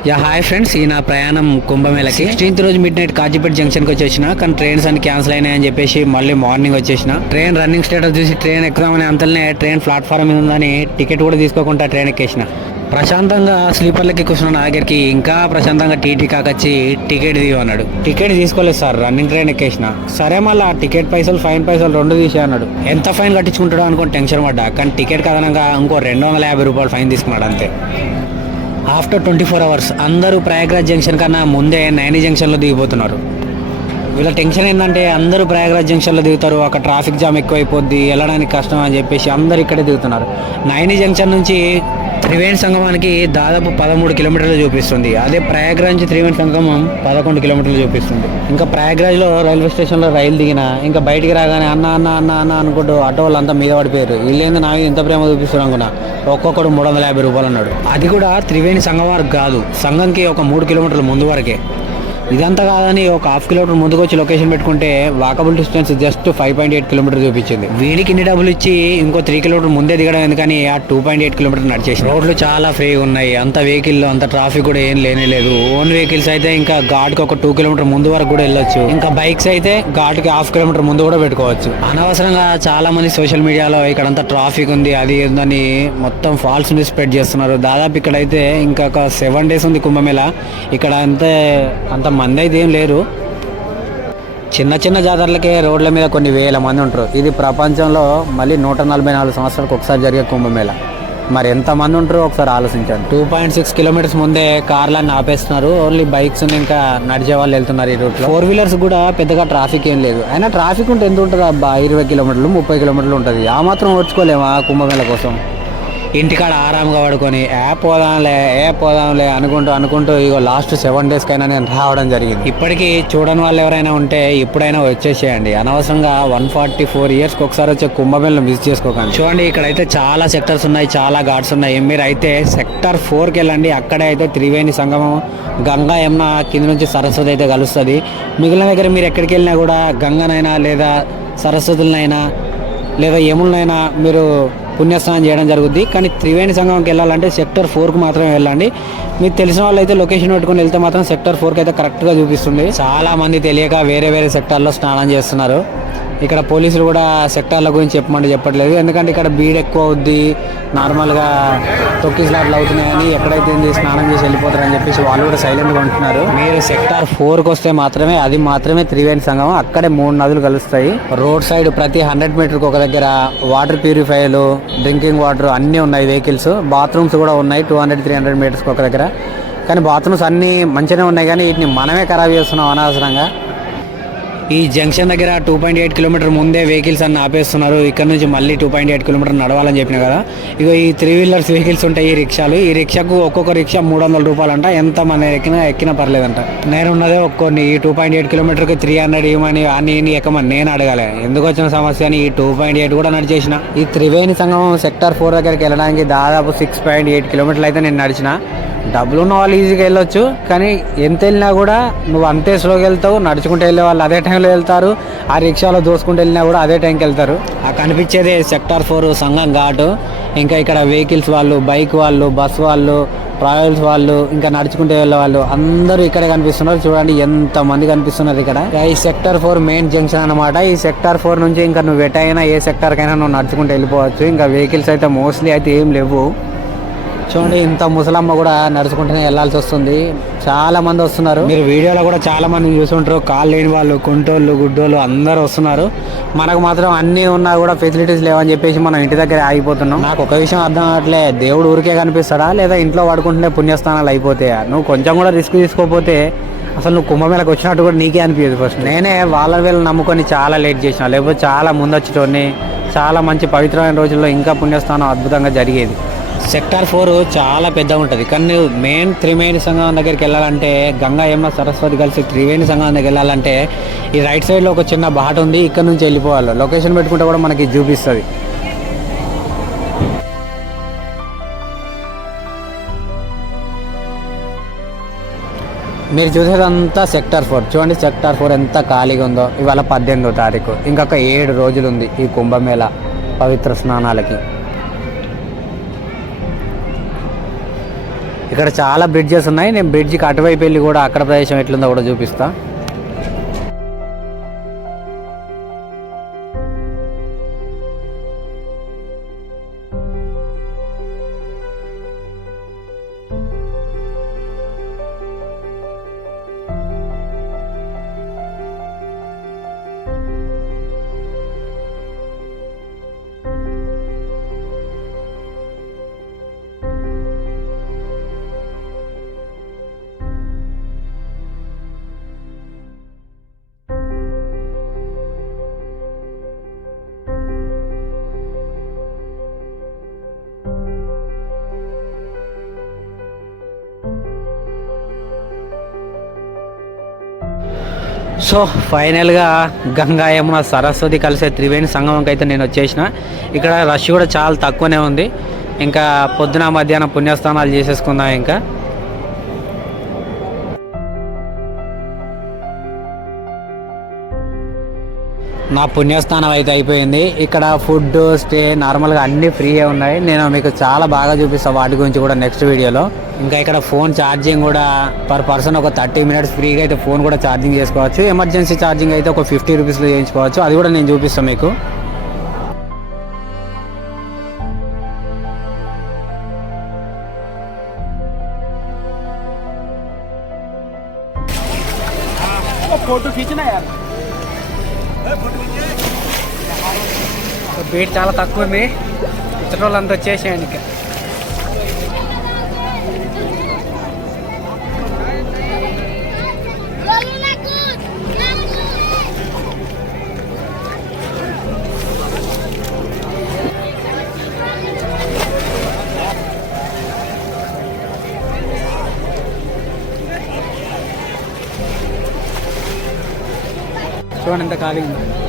Hi friends, ఈ నా ప్రయాణం కుంభమేళకి 16th రోజు మిడ్ నైట్ కాజీపేట జంక్షన్కి వచ్చేసిన. కానీ ట్రైన్స్ అన్ని క్యాన్సిల్ అయినాయని చెప్పేసి మళ్ళీ మార్నింగ్ వచ్చేసిన. ట్రైన్ రన్నింగ్ స్టేటస్ చూసి ట్రైన్ ఎక్కుదామని అంతలోనే ట్రైన్ ప్లాట్ఫామ్ మీద ఉందని టికెట్ కూడా తీసుకోకుండా ట్రైన్ ఎక్కేసిన. ప్రశాంతంగా స్లీపర్లకి కూర్చున్న నా దగ్గరికి ఇంకా ప్రశాంతంగా టీటీ కాకొచ్చి టికెట్ తీయమన్నాడు. టికెట్ తీసుకోలేదు సార్, రన్నింగ్ ట్రైన్ ఎక్కేసిన. సరే మళ్ళీ టికెట్ పైసలు ఫైన్ పైసలు రెండు తీసే అన్నాడు. ఎంత ఫైన్ కట్టించుకుంటాడో అనుకుని టెన్షన్ పడ్డా. కానీ టికెట్ కదనంగా ఇంకో 250 రూపాయలు ఫైన్ తీసుకున్నాడు అంతే. ఆఫ్టర్ 24 hours అందరూ ప్రయాగ్రాజ్ జంక్షన్ కన్నా ముందే నైని జంక్షన్లో దిగిపోతున్నారు. వీళ్ళ టెన్షన్ ఏంటంటే అందరూ ప్రయాగ్రాజ్ జంక్షన్లో దిగుతారు, అక్కడ ట్రాఫిక్ జామ్ ఎక్కువైపోద్ది, వెళ్ళడానికి కష్టం అని చెప్పేసి అందరూ ఇక్కడే దిగుతున్నారు. నైని జంక్షన్ నుంచి త్రివేణి సంగమానికి దాదాపు 13 కిలోమీటర్లు చూపిస్తుంది. అదే ప్రయాగ్రాజ్ నుంచి త్రివేణి సంగమం 11 కిలోమీటర్లు చూపిస్తుంది. ఇంకా ప్రయాగ్రాజ్లో రైల్వే స్టేషన్లో రైలు దిగిన ఇంకా బయటికి రాగానే అన్న అన్న అన్న అన్న అనుకుంటూ ఆటో వాళ్ళు అంతా మీద పడిపోయారు. వీళ్ళేందో నా మీద ఎంత ప్రేమ చూపిస్తారు అనుకున్నా. ఒక్కొక్కడు 350 రూపాయలు అన్నాడు. అది కూడా త్రివేణి సంగం వరకు కాదు, సంగంకి ఒక 3 కిలోమీటర్ల ముందు వరకే. ఇదంతా కాదని ఒక 1/2 కిలోమీటర్ ముందుకు వచ్చి లొకేషన్ పెట్టుకుంటే వాకబుల్ డిస్టెన్స్ జస్ట్ 5.8 కిలోమీటర్ చూపించింది. వీడికి ఇన్ని డబ్బులు ఇచ్చి ఇంకో 3 కిలోమీటర్ ముందే దిగడం ఎందుకని ఆ 2.8 కిలోమీటర్ నడిచేసి. రోడ్లు చాలా ఫ్రీగా ఉన్నాయి, అంత వెహికల్ అంత ట్రాఫిక్ కూడా ఏం లేనేలేదు. ఓన్ వెహికల్స్ అయితే ఇంకా ఘాట్కి ఒక 2 కిలోమీటర్ ముందు వరకు కూడా వెళ్ళొచ్చు. ఇంకా బైక్స్ అయితే ఘాట్కి 1/2 కిలోమీటర్ ముందు కూడా పెట్టుకోవచ్చు. అనవసరంగా చాలా మంది సోషల్ మీడియాలో ఇక్కడంతా ట్రాఫిక్ ఉంది అది ఏందని మొత్తం ఫాల్స్ ని స్ప్రెడ్ చేస్తున్నారు. దాదాపు ఇక్కడైతే ఇంకా ఒక 7 days ఉంది కుంభమేళ. ఇక్కడ అంత మంది అయితే ఏం లేరు. చిన్న చిన్న జాతరలకే రోడ్ల మీద కొన్ని వేల మంది ఉంటారు. ఇది ప్రపంచంలో మళ్ళీ 144 సంవత్సరాలకు ఒకసారి జరిగే కుంభమేళ. మరి ఎంతమంది ఉంటారో ఒకసారి ఆలోచించండి. 2.6 కిలోమీటర్స్ ముందే కార్లన్నీ ఆపేస్తున్నారు. ఓన్లీ బైక్స్ ఇంకా నడిచే వాళ్ళు వెళ్తున్నారు ఈ రూట్లో. 4 వీలర్స్ కూడా పెద్దగా ట్రాఫిక్ ఏం లేదు. అయినా ట్రాఫిక్ ఉంటే ఎంత ఉంటుంది అబ్బా, 20 కిలోమీటర్లు 30 కిలోమీటర్లు ఉంటుంది. ఆ మాత్రం ఓడ్చుకోలేమా కుంభమేళ కోసం? ఇంటికాడ ఆరాంగా పడుకొని పోదాంలే అనుకుంటూ ఇగో లాస్ట్ 7 days కైనా నేను రావడం జరిగింది. ఇప్పటికీ చూడని వాళ్ళు ఎవరైనా ఉంటే ఇప్పుడైనా వచ్చేసేయండి. అనవసరంగా 144 yearsకి ఒకసారి వచ్చే కుంభమేళను మిస్ చేసుకోకండి. చూడండి, ఇక్కడైతే చాలా సెక్టర్స్ ఉన్నాయి, చాలా ఘాట్స్ ఉన్నాయి. మీరు అయితే సెక్టర్ 4కి వెళ్ళండి. అక్కడే అయితే త్రివేణి సంగమం, గంగా యమున కింద నుంచి సరస్వతి అయితే కలుస్తుంది. మిగిలిన దగ్గర మీరు ఎక్కడికి వెళ్ళినా కూడా గంగనైనా లేదా సరస్వతులనైనా లేదా యమునైనా మీరు పుణ్యస్నానం చేయడం జరుగుద్ది. కానీ త్రివేణి సంగమంకి వెళ్ళాలంటే సెక్టర్ 4కు మాత్రమే వెళ్ళండి. మీకు తెలిసిన వాళ్ళు అయితే లొకేషన్ పెట్టుకుని వెళ్తే మాత్రం సెక్టర్ 4కి అయితే కరెక్ట్గా చూపిస్తుంది. చాలా మంది తెలియక వేరే సెక్టార్లో స్నానం చేస్తున్నారు. ఇక్కడ పోలీసులు కూడా సెక్టార్ల గురించి చెప్పట్లేదు. ఎందుకంటే ఇక్కడ బీడ్ ఎక్కువ అవుద్ది, నార్మల్గా తొక్కిసలాట్లు అవుతున్నాయని ఎక్కడైతే స్నానం చేసి వెళ్ళిపోతారని చెప్పేసి వాళ్ళు కూడా సైలెంట్గా ఉంటున్నారు. మీరు సెక్టార్ 4కి వస్తే మాత్రమే త్రివేణి సంగమం. అక్కడే 3 నదులు కలుస్తాయి. రోడ్ సైడ్ ప్రతి 100 మీటర్కి ఒక దగ్గర వాటర్ ప్యూరిఫైర్లు, డ్రింకింగ్ వాటర్ అన్నీ ఉన్నాయి. వెహికల్స్ బాత్రూమ్స్ కూడా ఉన్నాయి 200-300 మీటర్స్కి ఒక దగ్గర. కానీ బాత్రూమ్స్ అన్నీ మంచిగానే ఉన్నాయి, కానీ వీటిని మనమే ఖరాబ్ చేస్తున్నాం అనవసరంగా. ఈ జంక్షన్ దగ్గర 2.8 కిలోమీటర్ ముందే వెహికల్స్ అన్ని ఆపేస్తున్నారు. ఇక్కడ నుంచి మళ్ళీ 2.8 కిలోమీటర్ నడవాలని చెప్పిన కదా. ఇగో ఈ 3 వీలర్స్ వెహికల్స్ ఉంటాయి, ఈ రిక్షాలు. ఈ రిక్షాకు ఒక్కొక్క రిక్షా 300 రూపాయలు అంట. ఎంత మంది ఎక్కినా పర్లేదంట. నేను ఉన్నదే ఒక్కొని ఈ 2.8 కిలోమీటర్కి 300 ఇవ్వమని అన్ని ఎక్కమని నేను అడగాలి. ఎందుకు వచ్చిన సమస్య అని ఈ 2.8 కూడా నడిచేసిన. ఈ త్రివేణి సంగమం సెక్టర్ 4 దగ్గరికి వెళ్ళడానికి దాదాపు 6.8 కిలోమీటర్లు అయితే నేను నడిచిన. డబ్బులు ఉన్న వాళ్ళు ఈజీగా వెళ్ళొచ్చు, కానీ ఎంత వెళ్ళినా కూడా నువ్వు అంతే స్లోగా వెళ్తావు. నడుచుకుంటూ వెళ్ళే వాళ్ళు అదే టైంలో వెళ్తారు, ఆ రిక్షాలో దోసుకుంటూ వెళ్ళినా కూడా అదే టైంకి వెళ్తారు. ఆ కనిపించేదే సెక్టార్ 4 సంగం ఘాటు. ఇంకా ఇక్కడ వెహికల్స్ వాళ్ళు, బైక్ వాళ్ళు, బస్ వాళ్ళు, ట్రావెల్స్ వాళ్ళు, ఇంకా నడుచుకుంటూ వెళ్ళే వాళ్ళు అందరూ ఇక్కడే కనిపిస్తున్నారు. చూడండి ఎంత మంది కనిపిస్తున్నారు ఇక్కడ. ఈ సెక్టర్ 4 మెయిన్ జంక్షన్ అనమాట. ఈ సెక్టర్ 4 నుంచి ఇంకా నువ్వు ఎటైనా ఏ సెక్టార్కైనా నువ్వు నడుచుకుంటూ వెళ్ళిపోవచ్చు. ఇంకా వెహికల్స్ అయితే మోస్ట్లీ అయితే ఏం లేవు. చూడండి, ఇంత ముసలమ్మ కూడా నడుచుకుంటూనే వెళ్ళాల్సి వస్తుంది. చాలా మంది వస్తున్నారు. మీరు వీడియోలో కూడా చాలా మంది చూసుంటారు. కాళ్ళు లేని వాళ్ళు, కుంటోళ్ళు, గుడ్డోళ్ళు అందరూ వస్తున్నారు. మనకు మాత్రం అన్నీ ఉన్నా కూడా ఫెసిలిటీస్ లేవని చెప్పేసి మనం ఇంటి దగ్గర ఆగిపోతున్నాం. నాకు ఒక విషయం అర్థం కావట్లే, దేవుడు ఊరికే కనిపిస్తాడా లేదా ఇంట్లో వాడుకుంటుంటే పుణ్యస్థానాలు అయిపోతాయా? నువ్వు కొంచెం కూడా రిస్క్ తీసుకోకపోతే అసలు నువ్వు కుంభమేళకు వచ్చినట్టు కూడా నీకే అనిపించదు. ఫస్ట్ నేనే వీళ్ళని నమ్ముకొని చాలా లేట్ చేసిన, లేకపోతే చాలా ముందొచ్చేటోని. చాలా మంచి పవిత్రమైన రోజుల్లో ఇంకా పుణ్యస్థానం అద్భుతంగా జరిగేది. సెక్టార్ 4 చాలా పెద్దగా ఉంటుంది. కానీ మెయిన్ త్రివేణి సంగమం దగ్గరికి వెళ్ళాలంటే, గంగా యమున సరస్వతి కలిసి త్రివేణి సంగమం దగ్గరికి వెళ్ళాలంటే ఈ రైట్ సైడ్లో ఒక చిన్న బాట ఉంది, ఇక్కడ నుంచి వెళ్ళిపోవాలి. లొకేషన్ పెట్టుకుంటే కూడా మనకి చూపిస్తుంది. మీరు చూసేదంతా సెక్టార్ 4. చూడండి సెక్టార్ 4 ఎంత ఖాళీగా ఉందో. ఇవాళ 18వ తారీఖు, ఇంకొక 7 రోజులు ఉంది ఈ కుంభమేళ పవిత్ర స్నానాలకి. ఇక ఇక్కడ చాలా బ్రిడ్జెస్ ఉన్నాయి. నేను బ్రిడ్జికి అటువైపు వెళ్ళి కూడా అక్కడ ప్రదేశం ఎట్లుందో కూడా చూపిస్తా. సో ఫైనల్గా గంగా యమున సరస్వతి కలిసే త్రివేణి సంగమంకి అయితే నేను వచ్చేసిన. ఇక్కడ రష్ కూడా చాలా తక్కువనే ఉంది. ఇంకా పొద్దున మధ్యాహ్నం పుణ్యస్థానాలు చేసేసుకుందాం. ఇంకా నా పుణ్యస్థానం అయితే అయిపోయింది. ఇక్కడ ఫుడ్ స్టే నార్మల్గా అన్నీ ఫ్రీయే ఉన్నాయి. నేను మీకు చాలా బాగా చూపిస్తాను వాటి గురించి కూడా నెక్స్ట్ వీడియోలో. ఇంకా ఇక్కడ ఫోన్ ఛార్జింగ్ కూడా పర్ పర్సన్ ఒక 30 minutes ఫ్రీగా అయితే ఫోన్ కూడా ఛార్జింగ్ చేసుకోవచ్చు. ఎమర్జెన్సీ ఛార్జింగ్ అయితే ఒక 50 రూపీస్లో చేయించుకోవచ్చు. అది కూడా నేను చూపిస్తాను మీకు. फोटो खींचना यार. బీట్ చాలా తక్కువ ఉంది. ఇతర వాళ్ళంతా వచ్చేసేయండి. ఇంకా చూడండి ఎంత ఖాళీ ఉంది.